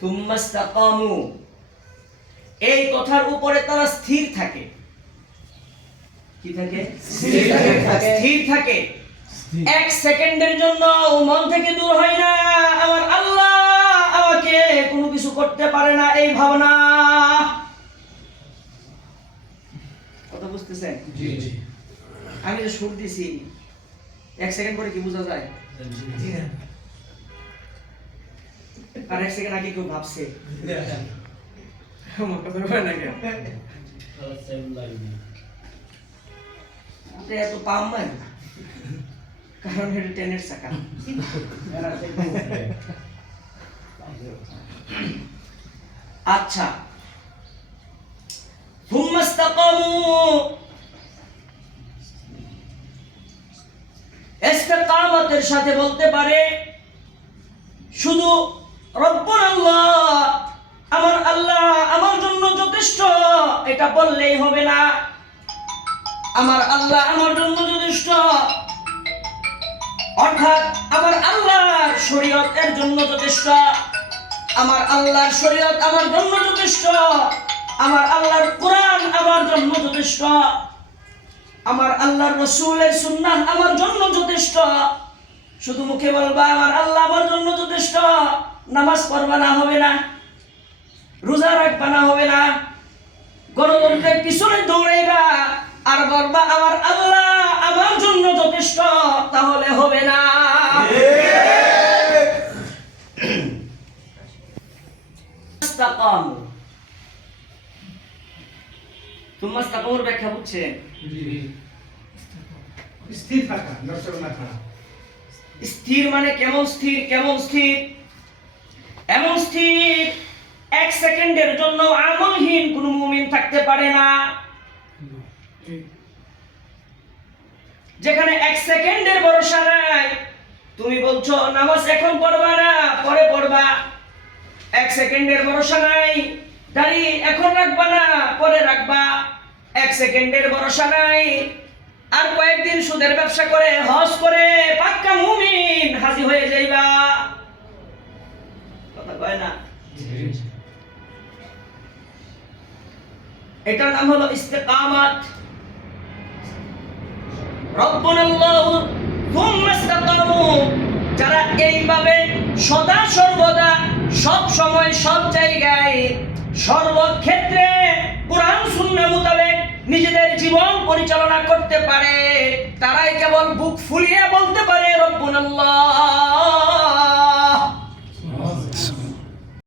সুম্মা ইসতাকামু, এই কথার উপরে তারা স্থির থাকে। কি থাকে? স্থির থাকে। এক সেকেন্ডের জন্য মন থেকে দূর হয় না আমার আল্লাহ আমাকে কোনো কিছু করতে পারে না, এই ভাবনা। কথা বুঝতেছেন? জি জি। আমি যে সুর দিছি, এক সেকেন্ড পরে কি বোঝা যায়? আর এক সেকেন্ড আগে কেউ ভাবছে এত পাম না, কারণ এটা ট্রেনের চাকা। আচ্ছা, সুম্মা ইসতাকামু, ইস্তিকামতের সাথে বলতে পারে শুধু রব্বুল আল্লাহ, আমার আল্লাহ আমার জন্য যথেষ্ট, এটা বললেই হবে না। আমার আল্লাহ আমার জন্য যথেষ্ট অর্থাৎ আমার আল্লাহর শরীয়ত এর জন্য যথেষ্ট, আমার আল্লাহর শরীয়ত আমার জন্য যথেষ্ট, আমার আল্লাহর কোরআন আমার জন্য যথেষ্ট, আমার আল্লাহর রাসূলের সুন্নাহ আমার জন্য যথেষ্ট। শুধু মুখে বলবা আমার আল্লাহ আমার জন্য যথেষ্ট, নামাজ পড়বা না হবে না, রোজা রাখবা না হবে না, গণতন্ত্রের পিছনে দৌড়াইবা আর বলবা আমার আল্লাহ আমার জন্য যথেষ্ট, তাহলে হবে না। ইসতাকামু, সুম্মা ইসতাকামুর ব্যাখ্যা বুঝছেন? স্থির থাকা, নড়চড় না করা। স্থির মানে কেমন স্থির? কেমন স্থির? এমন স্থির এক সেকেন্ডের জন্য আমলহীন কোন মুমিন থাকতে পারে না। যেখানে এক সেকেন্ডের ভরসা নাই, তুমি বলছো নামাজ এখন পড়বা না, পরে পড়বা, এক সেকেন্ডের ভরসা নাই, দাড়ি এখন রাখবা না, পরে রাখবা, এক সেকেন্ডের ভরসা নাই, আর কয়েকদিন সুদের ব্যবসা করে হজ করে পাক্কা মুমিন হাজী হয়ে যাইবা। কথা কয় না? এটার নাম হলো ইস্তিকামাত। রব্বুনাল্লাহু সুম্মা ইসতাকামু, যারা এইভাবে সদা সর্বদা সব সময় সব জায়গায় সর্বক্ষেত্রে কোরআন সুন্নাহ মোতাবেক নিজেদের জীবন পরিচালনা করতে পারে, তারাই কেবল বুক ফুলিয়ে বলতে পারে রব্বুনাল্লাহ।